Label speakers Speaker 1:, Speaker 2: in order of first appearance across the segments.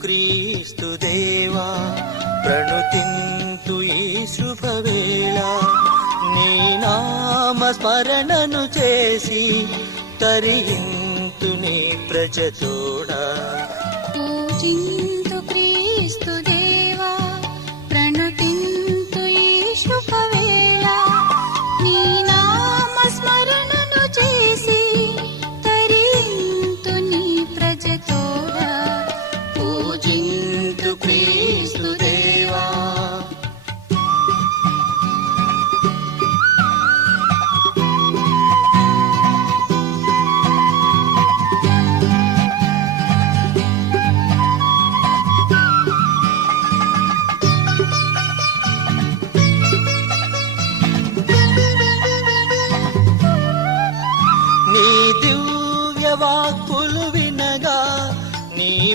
Speaker 1: క్రీస్తు దేవా ప్రణుతింతు ఈ శుభవేళ. నీ నామ స్మరణను చేసి తరింతు నీ ప్రజతోడా
Speaker 2: పూజింతు క్రీస్తు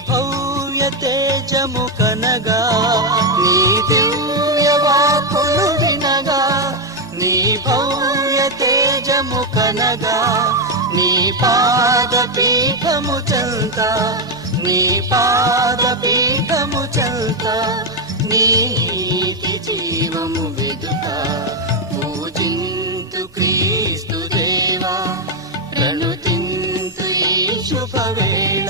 Speaker 2: భవ్య తేజము కనగా నీ దివ్య వాకులు వినగా నీ భవ్య తేజము కనగా నీ పాద పీఠము చంత నీ పాద పీఠము చంత నీతి జీవము విదుత పూజింతు క్రీస్తు దేవా ప్రణుతింతు ఈ శుభవేళ.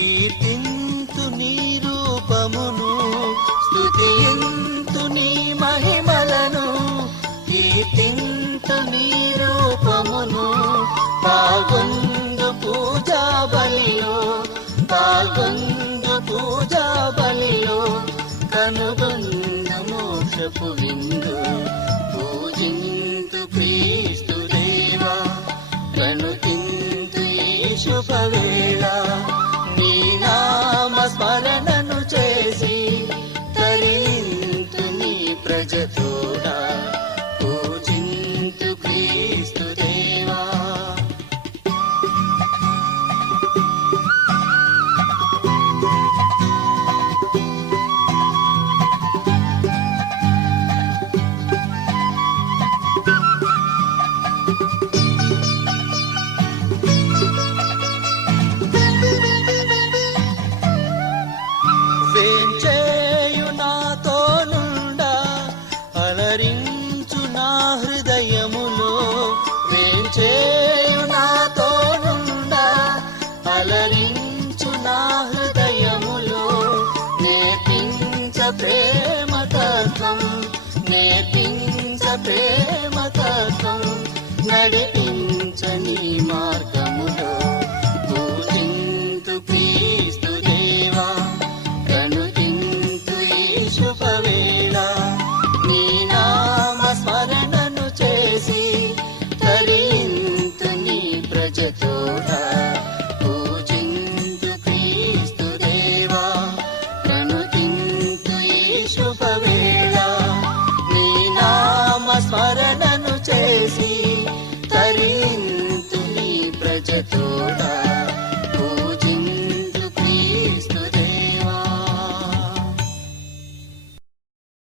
Speaker 2: కీర్తింతు నీ రూపమును స్తుతియంతు నీ మహిమలను కీర్తింతు నీ రూపమును పాగొందు పూజా బలిలో పాగొందు పూజా బలిలో కనుగొంద మోక్షపు విందు పూజింతు క్రీస్తు దేవా ప్రణుతింతు ఈ శుభవేళ నామ అలరించు నా హృదయములో. నేపించ ప్రేమ తత్వం. నేపించ ప్రేమ తత్వం. నడిపించని మార్గములో. పూజింతు క్రీస్తు దేవా. కనుకింతు ఈ శుభవేళ. నీ నామ స్మరణను చేసి తరింతు నీ ప్రజతో. तोड़ा